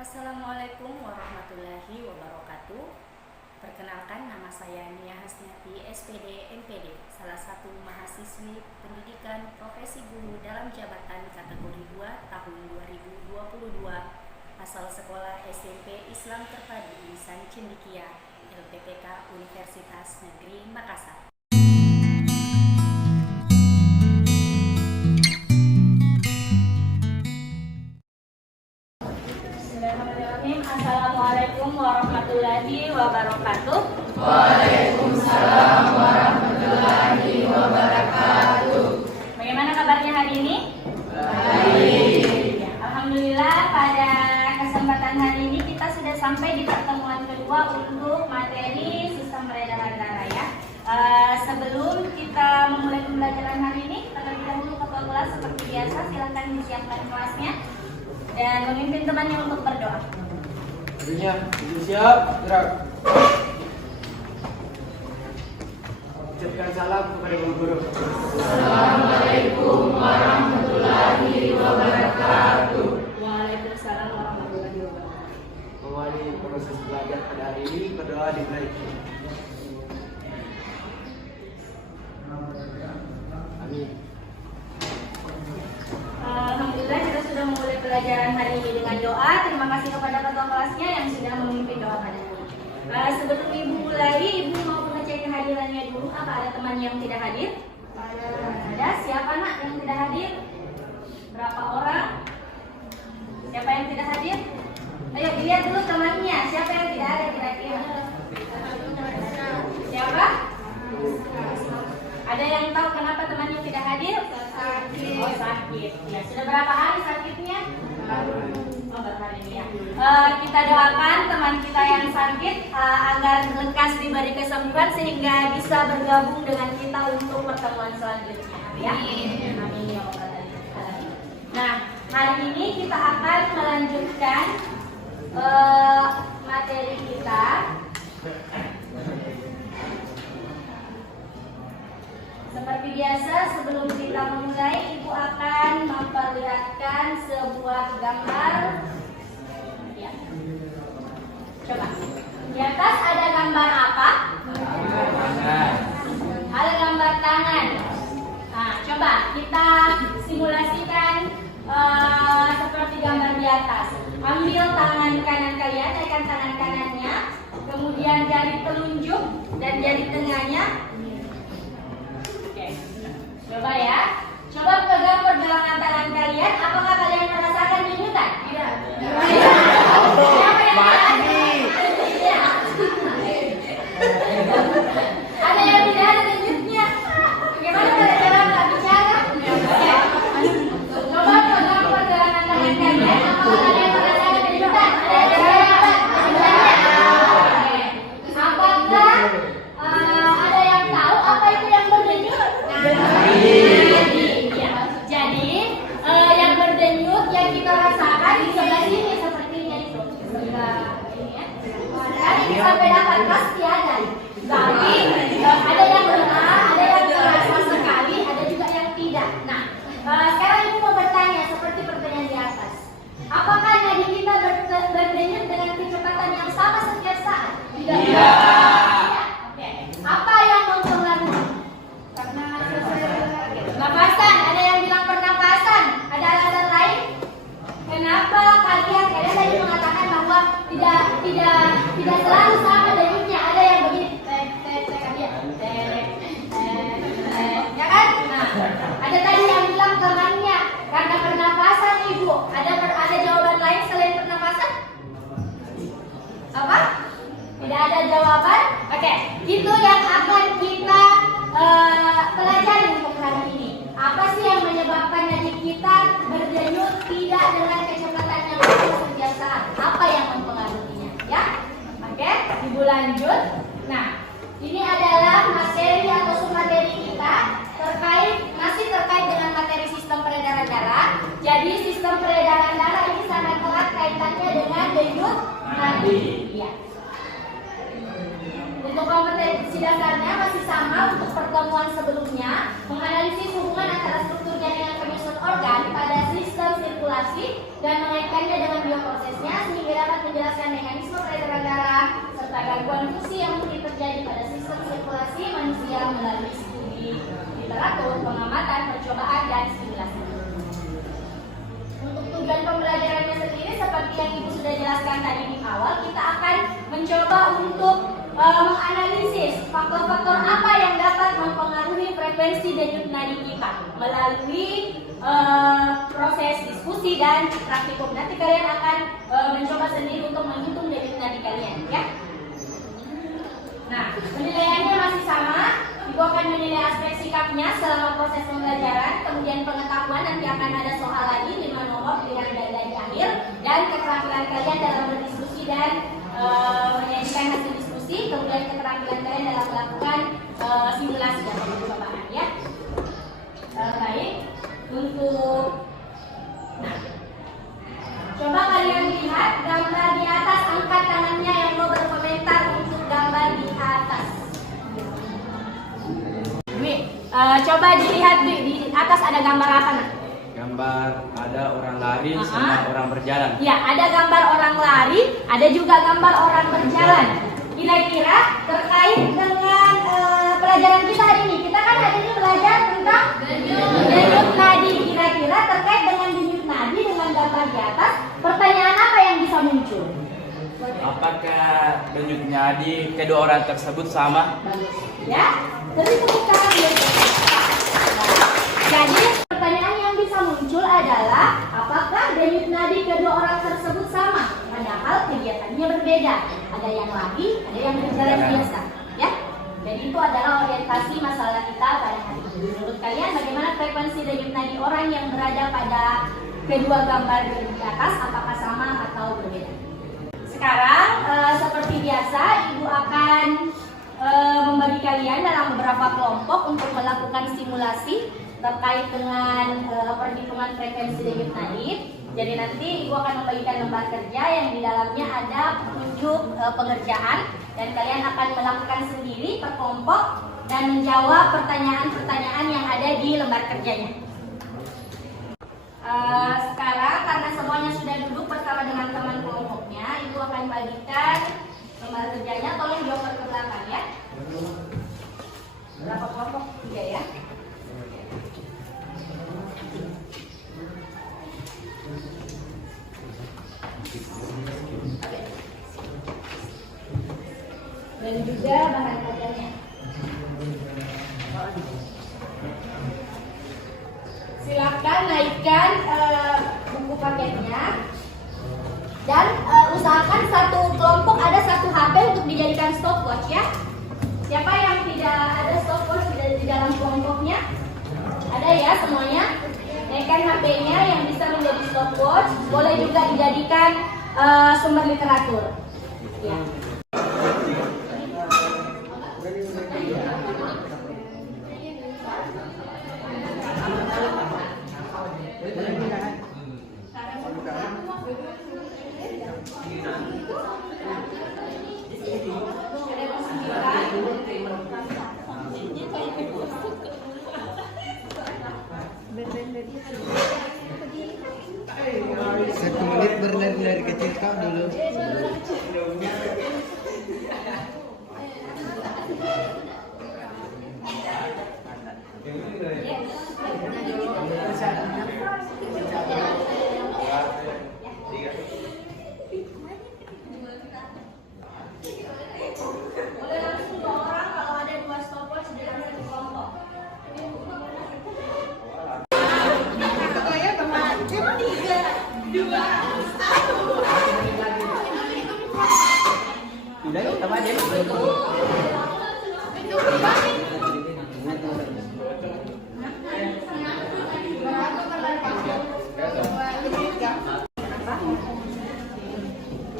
Assalamualaikum warahmatullahi wabarakatuh. Perkenalkan, nama saya Nia Hasniati, SPD MPD, salah satu mahasiswi pendidikan profesi guru dalam jabatan kategori 2 tahun 2022, asal sekolah SMP Islam Terpadu Lisan Cendekia, LPPK Universitas Negeri Makassar. Assalamualaikum warahmatullahi wabarakatuh. Waalaikumsalam warahmatullahi wabarakatuh. Bagaimana kabarnya hari ini? Baik. Ya, alhamdulillah pada kesempatan hari ini kita sudah sampai di pertemuan kedua untuk materi sistem peredaran darah ya. Sebelum kita memulai pembelajaran hari ini, terlebih dahulu ketua kelas seperti biasa silakan disiapkan kelasnya dan memimpin temannya untuk berdoa. Tentunya, siap, gerak. Ucapkan salam kepada guru-guru. Assalamualaikum warahmatullahi wabarakatuh. Waalaikumsalam warahmatullahi wabarakatuh. Mengawali proses belajar pada hari ini, berdoa dimulai. Amin. Alhamdulillah kita sudah memulai pelajaran hari ini dengan doa. Terima kasih kepada ketua kelasnya yang sudah memimpin doa pada hari ini. Sebelum ibu mulai, ibu mau mengecek kehadirannya dulu. Apa ada teman yang tidak hadir? Ada. Siapa nak yang tidak hadir? Berapa orang? Siapa yang tidak hadir? Ayo dilihat dulu temannya. Siapa yang tidak ada kira-kira? Siapa? Ada yang tahu kenapa temannya tidak hadir? Sakit. Oh, sakit. Ya, sudah berapa hari sakitnya? Oh, baru hari ini ya. Kita doakan teman kita yang sakit agar lekas diberi kesembuhan sehingga bisa bergabung dengan kita untuk pertemuan selanjutnya. Ya. Amin ya Allah. Nah, hari ini kita akan melanjutkan materi kita. Seperti biasa, sebelum kita memulai, Ibu akan memperlihatkan sebuah gambar. Ya. Coba. Di atas ada gambar apa? Ada gambar tangan. Nah, coba kita simulasikan seperti gambar di atas. Ambil tangan kanan kalian, naikkan tangan kanannya, kemudian jari telunjuk dan jari tengahnya. Coba ya, coba pegang pergelangan tangan kalian. Apakah kalian merasakan denyutan? Tidak. Siapa yang tidak? Ada yang tidak ada denyutnya. Bagaimana kalau cara nggak bicara? Coba pegang pergelangan tangan kalian. Apakah kalian merasakan denyutan? Apakah ada yang tahu apa itu yang berdenyut? Jadi yang berdenyut yang kita rasakan di sebelah sini sepertinya itu sebelah ini ya. Dari sampai dapat pasti ada. Tapi ada yang benar, ada yang terasa sekali, ada juga yang tidak. Nah, sekarang ibu mau bertanya seperti pertanyaan di atas. Apakah nadi kita berdenyut dengan kecepatan yang sama setiap saat? Tidak. Oke. Apa yang mempengaruhi? Karena pernapasan, ada yang bilang pernapasan. Ada alasan lain? Kenapa kalian tadi mengatakan bahwa tidak selalu sama denyutnya? Ada yang begini, ya kan? Nah, ada tadi yang bilang temannya karena pernapasan ibu. Ada jawaban lain selain pernapasan? Apa? Tidak ada jawaban? Oke, itu yang akan kita pelajari untuk hari ini. Apa sih yang menyebabkan nadi kita berdenyut tidak dengan kecepatan yang sama setiap saat? Apa yang mempengaruhinya? Ya, oke, ibu lanjut. Nah, ini adalah materi atau summateri kita masih terkait dengan materi sistem peredaran darah. Jadi sistem peredaran darah ini sangat erat kaitannya dengan denyut nadi. Ya. Untuk kompetensi dasarnya masih sama untuk pertemuan sebelumnya, menganalisis hubungan antara struktur jaringan penyusun organ pada sistem sirkulasi dan mengaitkannya dengan bioprosesnya sehingga dapat menjelaskan mekanisme peredaran darah serta gangguan fungsi yang mungkin terjadi pada sistem sirkulasi manusia melalui studi, literatur, pengamatan, percobaan, dan simulasi. Untuk tujuan pembelajarannya sendiri, seperti yang Ibu sudah jelaskan tadi di awal, kita akan mencoba untuk menganalisis faktor-faktor apa yang dapat mempengaruhi frekuensi denyut nadi kita melalui proses diskusi dan praktikum. Nanti kalian akan mencoba sendiri untuk menghitung denyut nadi kalian, ya. Nah, penilaiannya masih sama. Ibu akan menilai aspek sikapnya selama proses pembelajaran, kemudian pengetahuan nanti akan ada soal lagi 5 nomor pilihan ganda di akhir, dan keterampilan kalian dalam berdiskusi dan menyajikan hasil diskusi, kemudian keterampilan kalian dalam melakukan simulasi dan percobaan, ya. Baik, untuk coba kalian lihat gambar di atas, angkat tangannya yang mau berkomentar untuk gambar di atas. Coba dilihat di atas ada gambar apa, nak? Gambar ada orang lari sama orang berjalan. Ya, ada gambar orang lari, ada juga gambar orang berjalan. Kira-kira terkait dengan pelajaran kita hari ini, kita kan hari ini belajar tentang denyut nadi. Kira-kira terkait dengan denyut nadi dengan gambar di atas, pertanyaan apa yang bisa muncul? Apakah denyut nadi kedua orang tersebut sama? Bagus. Ya, jadi tepuk tangan dulu. Jadi pertanyaan yang bisa muncul adalah apakah denyut nadi kedua orang tersebut sama? Padahal kegiatannya berbeda. Ada yang lari, ada yang berjalan biasa. Ya, jadi itu adalah orientasi masalah kita pada hari ini. Menurut kalian bagaimana frekuensi denyut nadi orang yang berada pada kedua gambar di atas? Apakah sama atau berbeda? Sekarang seperti biasa, Ibu akan membagi kalian dalam beberapa kelompok untuk melakukan simulasi terkait dengan perhitungan frekuensi denyut nadi. Jadi nanti Ibu akan membagikan lembar kerja yang di dalamnya ada petunjuk pengerjaan, dan kalian akan melakukan sendiri per kelompok dan menjawab pertanyaan-pertanyaan yang ada di lembar kerjanya. Sekarang karena semuanya sudah duduk bersama dengan teman kelompoknya, Ibu akan bagikan lembar kerjanya. Tolong jawab ke belakang, ya. Berapa kelompok? 3, ya. Dan juga bahan kerjanya. Silakan naikkan buku paketnya, dan usahakan satu kelompok ada satu HP untuk dijadikan stopwatch, ya. Siapa yang tidak ada stopwatch di dalam kelompoknya? Ada, ya, semuanya. Naikkan HP-nya yang bisa menjadi stopwatch. Boleh juga dijadikan sumber literatur, ya. Satu menit berlari dari kecil kau dulu. Boleh langsung 2 orang kalau ada 2 stopwatch di dalam satu kelompok. Tidak, sama aja.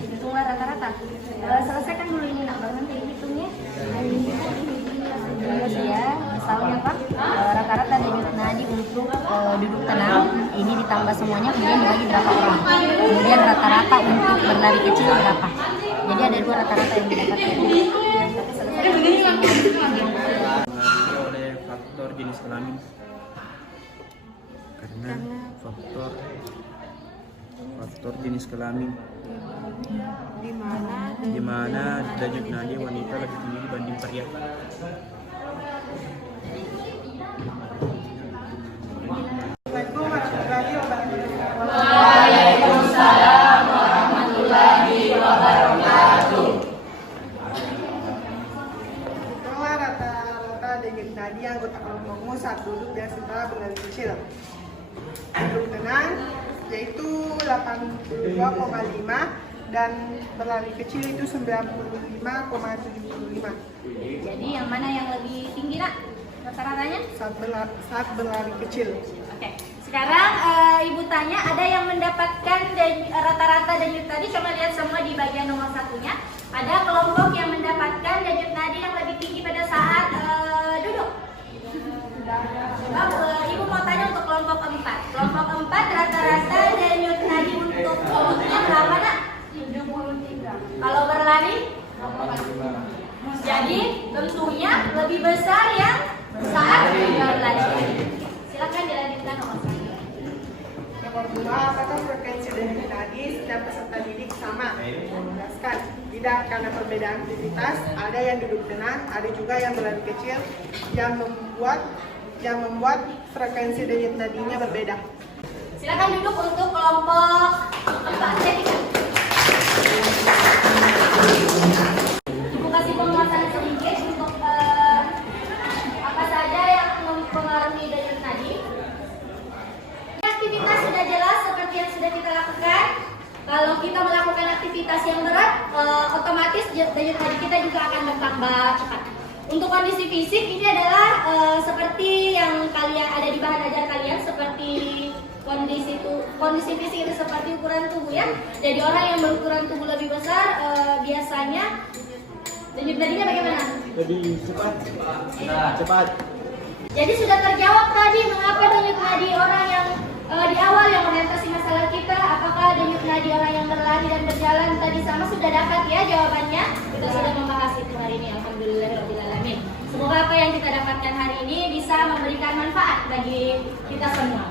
Hitunglah rata-rata. Selesaikan dulu ini, nak, baru nanti hitungnya. Terus, ya, misalnya Pak, rata-rata denyut nadi untuk duduk tenang ini ditambah semuanya, kemudian dibagi berapa orang. Kemudian rata-rata untuk berlari kecil berapa. Jadi ada 2 rata-rata yang didapatkan. Oleh faktor jenis kelamin. Karena faktor Faktor jenis kelamin. Di mana denyut nadi wanita lebih tinggi dibanding pria? Assalamualaikum warahmatullahi wabarakatuh. Waalaikumsalam warahmatullahi wabarakatuh. Hitunglah rata-rata denyut nadi anggota kelompokmu saat duduk dan setelah berlari kecil. Duduk tenang yaitu 82,5 dan berlari kecil itu 95,75. Jadi yang mana yang lebih tinggi nak rata-ratanya? Saat berlari kecil. Oke. Sekarang ibu tanya ada yang mendapatkan rata-rata denyut nadi. Coba lihat semua di bagian nomor satunya. Ada kelompok yang mendapatkan denyut nadi yang lebih tinggi pada saat duduk. Coba ibu mau tanya untuk kelompok 4. Kelompok 4 rata-rata denyut nadi untuk duduknya berapa nak? 73. Kalau berlari? Jadi tentunya lebih besar yang saat berlari. Silakan dilanjutkan nomor 1. Nomor 2, apakah frekuensi denyut nadi setiap peserta didik sama? Jelaskan. Tidak, karena perbedaan aktivitas, ada yang duduk tenang, ada juga yang berlari kecil, yang membuat frekuensi denyut nadinya berbeda. Silakan duduk untuk kelompok 4. Ibu kasih penjelasan sedikit untuk apa saja yang mempengaruhi denyut nadi. Aktivitas sudah jelas seperti yang sudah kita lakukan. Kalau kita melakukan aktivitas yang berat, otomatis denyut nadi kita juga akan bertambah cepat. Untuk kondisi fisik ini adalah seperti yang kalian ada di bahan ajar kalian, seperti kondisi fisik itu seperti ukuran tubuh ya. Jadi orang yang berukuran tubuh lebih besar biasanya denyut nadinya bagaimana? Lebih cepat. Nah, cepat. Jadi sudah terjawab tadi mengapa denyut nadi orang yang di awal yang orientasi masalah kita, apakah denyut nadi orang yang berlari dan berjalan tadi sama, sudah dapat ya jawabannya. Kita sudah membahas itu hari ini, alhamdulillahirabbil alamin. Semoga apa yang kita dapatkan hari ini bisa memberikan manfaat bagi kita semua.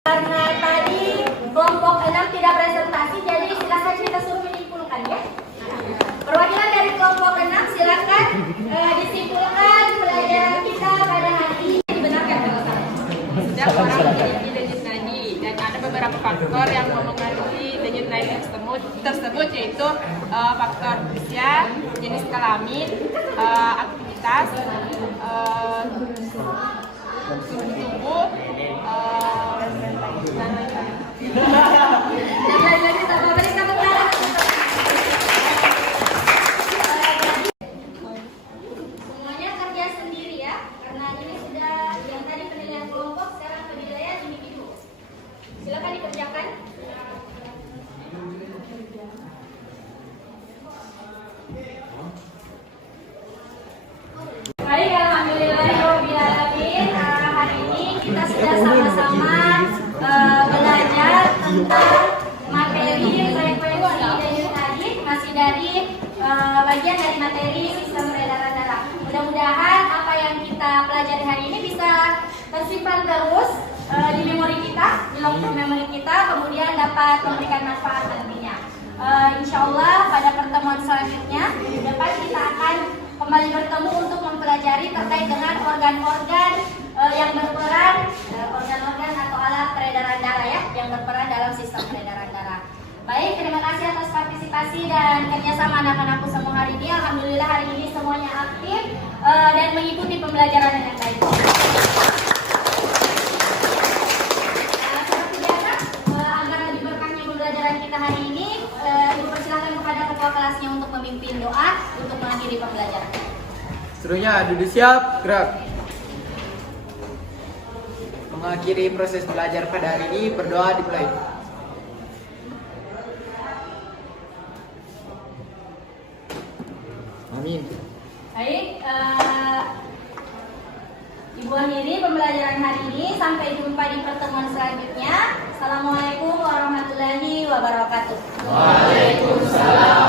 Karena tadi kelompok 6 tidak presentasi, jadi silakan kita suruh menyimpulkan ya. Perwakilan dari kelompok 6 silakan disimpulkan pelajaran kita pada hari ini. Dibenarkan kalau salah. Setiap orang memiliki denyut nadi dan ada beberapa faktor yang mempengaruhi denyut nadi tersebut yaitu faktor usia, jenis kelamin, aktivitas, suhu tubuh, dan lain-lain. Dan lain-lain tak apa-apa nih kamu tahu. Semuanya kerja sendiri ya, karena ini sudah yang tadi penilaian kelompok, sekarang penilaian individu. Silakan dikerjakan. Baik, alhamdulillahirabbil alamin. Hari ini kita sudah sama-sama belajar tentang materi frekuensi denyut nadi, masih dari bagian dari materi sistem peredaran darah. Mudah-mudahan apa yang kita pelajari hari ini bisa tersimpan terus di memori kita, di long term memori kita, kemudian dapat memberikan manfaat nantinya. Insya Allah pada pertemuan selanjutnya di depan kita akan kembali bertemu untuk mempelajari terkait dengan organ-organ yang berperan, organ-organ atau alat peredaran darah ya, yang berperan dalam sistem peredaran darah. Baik, terima kasih atas partisipasi dan kerjasama anak-anakku semua hari ini. Alhamdulillah hari ini semuanya aktif dan mengikuti pembelajaran dengan baik. Seperti biasa, agar lebih berkahnya pembelajaran kita hari ini, Ibu persilakan kepada ketua kelasnya untuk memimpin doa untuk mengakhiri pembelajaran. Seluruhnya duduk siap, gerak. Mengakhiri proses belajar pada hari ini, berdoa dimulai. Amin. Baik, Ibu akhiri pembelajaran hari ini. Sampai jumpa di pertemuan selanjutnya. Assalamualaikum warahmatullahi wabarakatuh. Waalaikumsalam.